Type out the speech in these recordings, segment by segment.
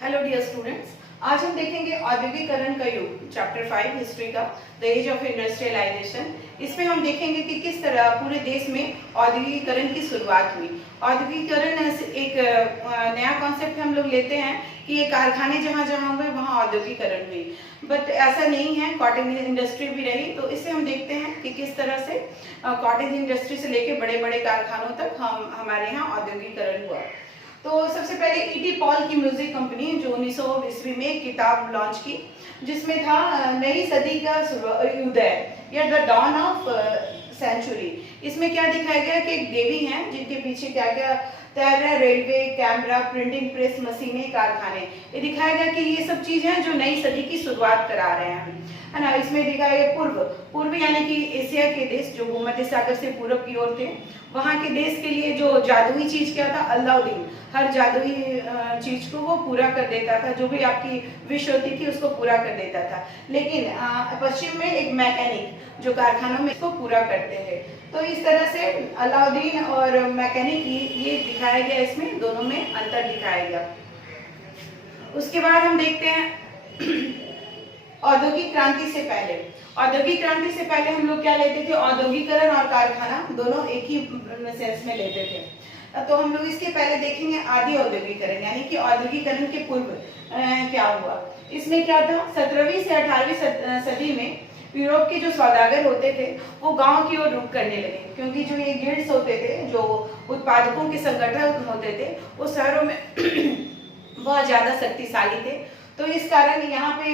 Hello dear students, आज हम देखेंगे औद्योगिकरण का युग चैप्टर 5 हिस्ट्री का द एज ऑफ इंडस्ट्रियलाइजेशन। इसमें हम देखेंगे कि किस तरह पूरे देश में औद्योगिकरण की शुरुआत हुई। औद्योगिकरण एक नया कॉन्सेप्ट हम लोग लेते हैं कि ये कारखाने जहाँ जहाँ हुए वहाँ औद्योगिकरण हुई, बट ऐसा नहीं है। कॉटेज इंडस्ट्री भी रही, तो इससे हम देखते हैं कि किस तरह से कॉटेज इंडस्ट्री से लेके बड़े बड़े कारखानों तक हमारे यहाँ औद्योगिकरण हुआ। तो सबसे पहले ईटी पॉल की म्यूजिक कंपनी जो 1900 ईस्वी में एक किताब लॉन्च की, जिसमें था नई सदी का उदय या द डॉन ऑफ सेंचुरी। इसमें क्या दिखाया गया कि एक देवी हैं जिनके पीछे क्या क्या तैयार है, रेलवे, कैमरा, प्रिंटिंग प्रेस, मशीनें, कारखाने। ये दिखाया गया कि ये सब चीजें हैं जो नई सदी की शुरुआत करा रहे हैं, है ना। इसमें दिखाया गया पूर्व यानी कि एशिया के देश जो भूमध्य सागर से पूरब की ओर थे, वहाँ के देश के लिए जो जादुई चीज क्या था, अलाउद्दीन हर जादुई चीज को वो पूरा कर देता था, जो भी आपकी विश होती थी उसको पूरा कर देता था। लेकिन पश्चिम में एक मैकेनिक जो कारखानों में इसको पूरा करते हैं। तो इस तरह से अलाउद्दीन और मैकेनिक ये दिखाया गया, इसमें दोनों में अंतर दिखाया गया। उसके बाद हम देखते हैं औद्योगिक क्रांति से पहले। औद्योगिक क्रांति से पहले हम लोग क्या लेते थे, औद्योगिकरण और कारखाना दोनों एक ही सेंस में लेते थे। तो हम लोग इसके पहले देखेंगे आदि औद्योगिकरण, यानी कि औद्योगिकरण के पूर्व क्या हुआ। इसमें क्या था, 17वीं से 18वीं सदी में यूरोप के जो सौदागर होते थे वो गांव की ओर रुख करने लगे, क्योंकि जो ये गिल्ड्स होते थे, जो उत्पादकों के संगठन होते थे, वो शहरों में बहुत ज्यादा शक्तिशाली थे। तो इस कारण यहाँ पे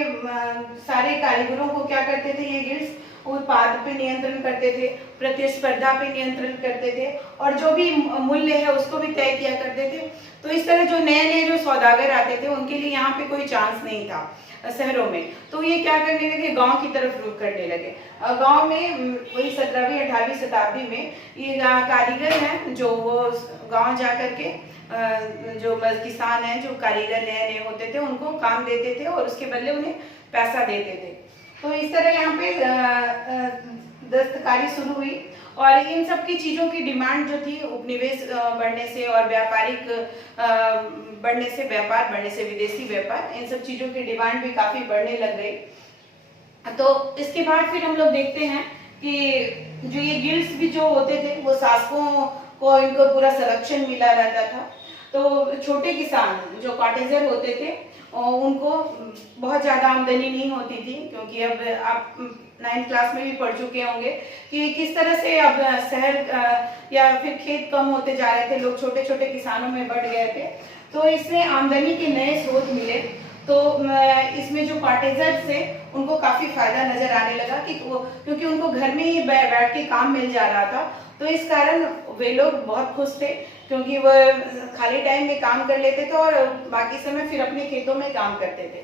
सारे कारीगरों को क्या करते थे, ये गिल्ड्स उत्पाद पे नियंत्रण करते थे, प्रतिस्पर्धा पे नियंत्रण करते थे, और जो भी मूल्य है उसको भी तय किया करते थे। तो इस तरह जो नए नए जो सौदागर आते थे उनके लिए यहाँ पे कोई चांस नहीं था शहरों में। तो ये क्या करने लगे, गांव की तरफ रुख करने लगे। गांव में वही 17वीं 18वीं शताब्दी में ये कारीगर हैं जो वो गांव जा करके जो किसान हैं, जो कारीगर नए नए होते थे, उनको काम देते थे और उसके बदले उन्हें पैसा देते थे। तो इस तरह यहाँ पे दस्तकारी शुरू हुई, और इन सब की चीजों की डिमांड जो थी उपनिवेश बढ़ने से और व्यापारिक बढ़ने से, व्यापार बढ़ने से, विदेशी व्यापार, इन सब चीजों की डिमांड भी काफी बढ़ने लग गई। तो इसके बाद फिर हम लोग देखते हैं कि जो ये गिल्ड्स भी जो होते थे वो शासकों को इनको पूरा संरक्षण मिला रहता था। तो छोटे किसान जो कॉटेजर होते थे उनको बहुत ज्यादा आमदनी नहीं होती थी, क्योंकि अब आप 9th क्लास में भी पढ़ चुके होंगे कि किस तरह से अब शहर या फिर खेत कम होते जा रहे थे, लोग छोटे छोटे किसानों में बढ़ गए थे। तो इसमें आमदनी के नए स्रोत मिले। तो इसमें जो कॉटेजर्स थे उनको काफी फायदा नजर आने लगा कि क्योंकि उनको घर में ही बैठ के काम मिल जा रहा था। तो इस कारण वे लोग बहुत खुश थे, क्योंकि वो खाली टाइम में काम कर लेते थे और बाकी समय फिर अपने खेतों में काम करते थे।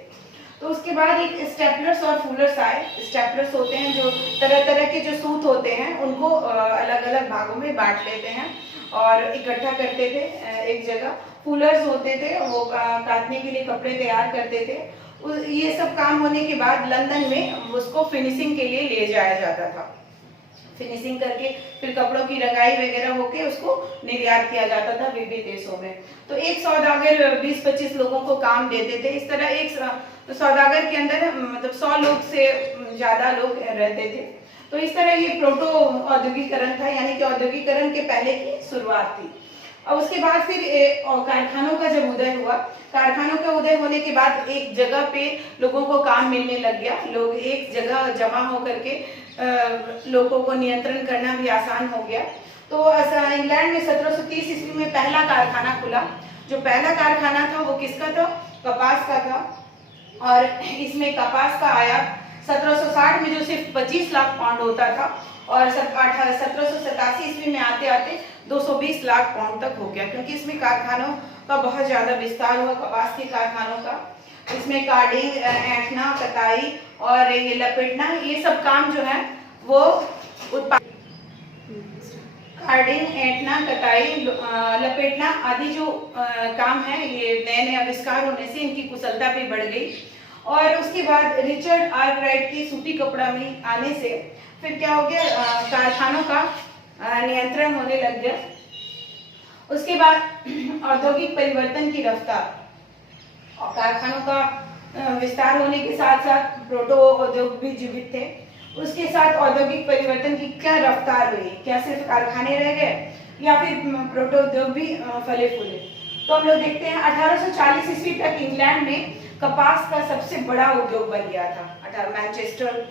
तो उसके बाद एक स्टेपलर्स और फूलर्स आए। स्टेपलर्स होते हैं जो तरह तरह के जो सूत होते हैं उनको अलग अलग भागों में बांट लेते हैं और इकट्ठा करते थे एक जगह। फूलर्स होते थे, वो काटने के लिए कपड़े तैयार करते थे। ये सब काम होने के बाद लंदन में उसको फिनिशिंग के लिए ले जाया जाता था। फिनिशिंग करके फिर कपड़ों की रंगाई वगैरह होके उसको निर्यात किया जाता था विभिन्न देशों में। तो एक सौदागर 20-25 लोगों को काम देते थे। इस तरह एक सौदागर के अंदर मतलब 100 लोग से ज्यादा लोग रहते थे। तो इस तरह ये प्रोटो औद्योगिकरण था, यानी कि औद्योगिकरण के पहले की शुरुआत थी। और उसके बाद फिर कारखानों का जब उदय हुआ, कारखानों का उदय होने के बाद एक जगह पे लोगों को काम मिलने लग गया। लोग एक जगह जमा होकर के लोगों को नियंत्रण करना भी आसान हो गया। तो इंग्लैंड में 1730 ईस्वी में पहला कारखाना खुला। जो पहला कारखाना था वो किसका था, कपास का था। और इसमें कपास का आयात 1760 में जो सिर्फ 25 लाख पाउंड होता था, और 1787 ईस्वी में आते आते 220 लाख पाउंड तक हो गया, क्योंकि इसमें कारखानों का बहुत ज्यादा विस्तार हुआ, कपास के कारखानों का। इसमें कार्डिंग, ऐंठना, कटाई और ये लपेटना, ये सब काम जो है वो कार्डिंग, ऐंठना, कटाई, लपेटना आदि जो काम है, ये नए नए आविष्कार होने से इनकी कुशलता भी बढ़ गई। और उसके बाद रिचर्ड आर्कराइट की सूती कपड़ा में आने से फिर क्या हो गया, कारखानों का नियंत्रण होने लग गया। उसके बाद औद्योगिक परिवर्तन की रफ्तार, और कारखानों का विस्तार होने के साथ साथ प्रोटो उद्योग भी जीवित थे। उसके साथ औद्योगिक परिवर्तन की क्या रफ्तार हुई, क्या सिर्फ कारखाने रह गए या फिर प्रोटो उद्योग भी फले फूले। तो हम लोग देखते हैं 1840 ईस्वी तक इंग्लैंड में कपास का सबसे बड़ा उद्योग बन गया था। मैनचेस्टर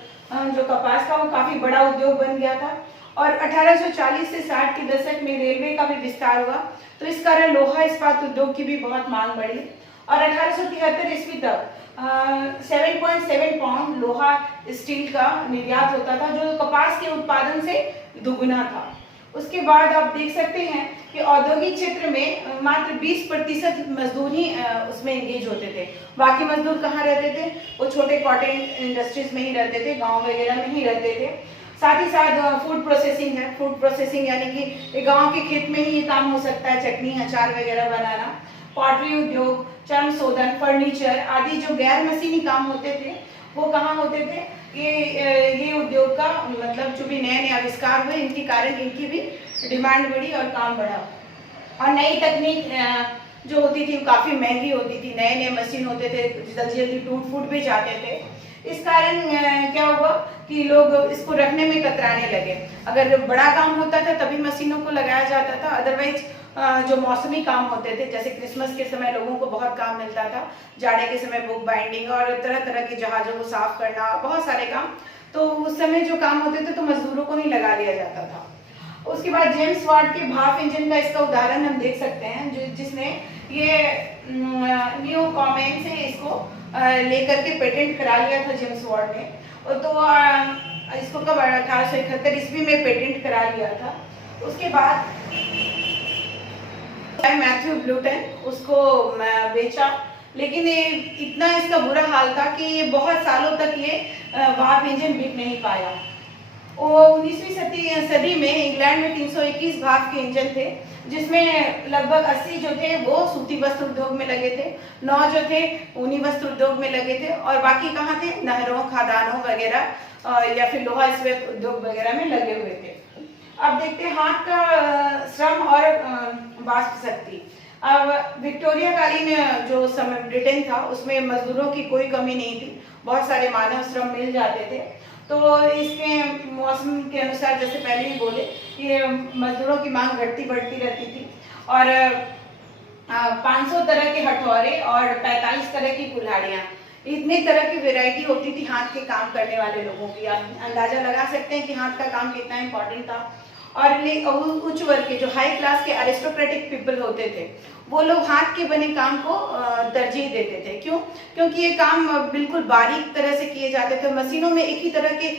जो कपास का वो काफी बड़ा उद्योग बन गया था। और 1840 से 60 के दशक में रेलवे का भी विस्तार हुआ, तो इस कारण लोहा इस्पात उद्योग की भी बहुत मांग बढ़ी। और 1873 ईस्वी तक 7.7 पाउंड लोहा स्टील का निर्यात होता था, जो कपास के उत्पादन से दुगुना था। उसके बाद आप देख सकते हैं कि औद्योगिक क्षेत्र में मात्र 20% मजदूर ही उसमें एंगेज होते थे। बाकी मजदूर कहाँ रहते थे? वो छोटे कॉटन इंडस्ट्रीज में ही रहते थे, गांव वगैरह में ही रहते थे। साथ ही साथ फूड प्रोसेसिंग है। फूड प्रोसेसिंग यानी कि गांव के खेत में ही ये काम हो सकता है, चटनी अचार वगैरह बनाना। पॉटरी उद्योग, चर्म शोधन, फर्नीचर आदि जो गैर मशीनी काम होते थे वो कहाँ होते थे? ये उद्योग का मतलब जो भी नए नए आविष्कार हुए, इनके कारण इनकी भी डिमांड बढ़ी और काम बढ़ा। और नई तकनीक जो होती थी काफी महंगी होती थी, नए नए मशीन होते थे, जल्दी जल्दी टूट फूट भी जाते थे। इस कारण क्या हुआ कि लोग इसको रखने में कतराने लगे। अगर बड़ा काम होता था तभी मशीनों को लगाया जाता था, अदरवाइज जो मौसमी काम होते थे, जैसे क्रिसमस के समय लोगों को बहुत काम मिलता था, जाड़े के समय बुक बाइंडिंग और तरह तरह के जहाजों को साफ करना, बहुत सारे काम, तो उस समय जो काम होते थे तो मजदूरों को ही लगा दिया जाता था। उसके बाद जेम्स वाट के भाप इंजन का इसका उदाहरण हम देख सकते हैं, जिसने ये न्यू कॉमेन से इसको लेकर के पेटेंट करा लिया था जेम्स वाट ने। तो इसको कब 1871 ईस्वी में पेटेंट करा लिया था। उसके बाद मैथ्यू ब्लूटन उसको बेचा, लेकिन ये इतना इसका बुरा हाल था कि ये बहुत सालों तक ये भाप इंजन बिक नहीं पाया। 19वीं सदी में इंग्लैंड में 321 भाप के इंजन थे, जिसमें लगभग 80 जो थे वो सूती वस्त्र उद्योग में लगे थे, 9 जो थे ऊनी वस्त्र उद्योग में लगे थे, और बाकी कहाँ थे? नहरों, खदानों वगैरह या फिर लोहा इस्पात उद्योग वगैरह में लगे हुए थे। अब देखते हैं हाथ का श्रम और वास्प शक्ति। अब विक्टोरिया कालीन जो समय ब्रिटेन था उसमें मजदूरों की कोई कमी नहीं थी, बहुत सारे मानव श्रम मिल जाते थे। तो इसमें मौसम के अनुसार, जैसे पहले ही बोले, ये मजदूरों की मांग घटती बढ़ती रहती थी। और 500 तरह के हथौड़े और 45 तरह की कुल्हाड़ियाँ, इतने तरह की वैरायटी होती थी हाथ के काम करने वाले लोगों की। आप अंदाजा लगा सकते हैं कि हाथ का काम कितना इम्पोर्टेंट था। और उच्च वर्ग के जो हाई क्लास के अरिस्टोक्रेटिक पीपल होते थे, वो लोग हाथ के बने काम को तरजीह देते थे। क्यों? क्योंकि ये काम बिल्कुल बारीक तरह से किए जाते थे। मशीनों में एक ही तरह के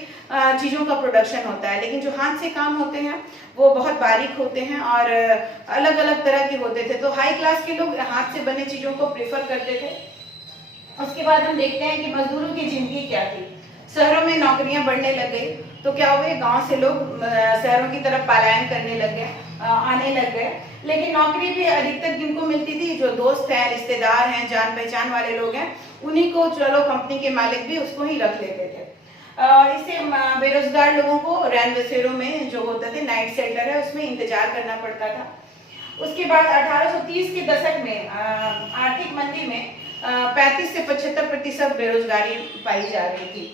चीज़ों का प्रोडक्शन होता है, लेकिन जो हाथ से काम होते हैं वो बहुत बारीक होते हैं और अलग अलग तरह के होते थे। तो हाई क्लास के लोग हाथ से बने चीज़ों को प्रेफर करते थे। उसके बाद हम देखते हैं कि मजदूरों की जिंदगी क्या थी। शहरों में नौकरियां बढ़ने लग गई, तो क्या हुए? गांव से लोग शहरों की तरफ पलायन करने लग गए, आने लग गए। लेकिन नौकरी भी अधिकतर किनको मिलती थी? जो दोस्त हैं, रिश्तेदार हैं, जान पहचान वाले लोग हैं, उन्हीं को, चलो कंपनी के मालिक भी उसको ही रख लेते थे। इससे बेरोजगार लोगों को रैन बसेरों में जो होता थे, नाइट शेल्टर है, उसमें इंतजार करना पड़ता था। उसके बाद 1830 के दशक में आर्थिक मंदी में 35 से 75% बेरोजगारी पाई जा रही थी।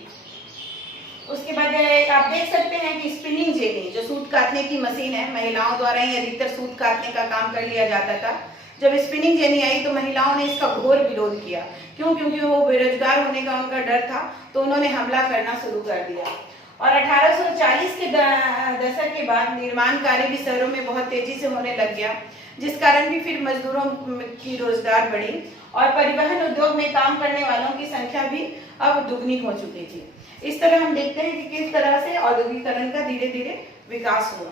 उसके बाद आप देख सकते हैं कि स्पिनिंग जेनी, जो सूत काटने की मशीन है, महिलाओं द्वारा ही अधिकतर सूत काटने का काम कर लिया जाता था। जब स्पिनिंग जेनी आई तो महिलाओं ने इसका घोर विरोध किया। क्यों? क्योंकि वो बेरोजगार होने का उनका डर था, तो उन्होंने हमला करना शुरू कर दिया। और 1840 के दशक के बाद निर्माण कार्य भी शहरों में बहुत तेजी से होने लग गया, जिस कारण भी फिर मजदूरों की रोजगार बढ़ी और परिवहन उद्योग में काम करने वालों की संख्या भी अब दुगनी हो चुकी थी। इस तरह हम देखते हैं कि किस तरह से औद्योगिकरण का धीरे धीरे विकास हुआ।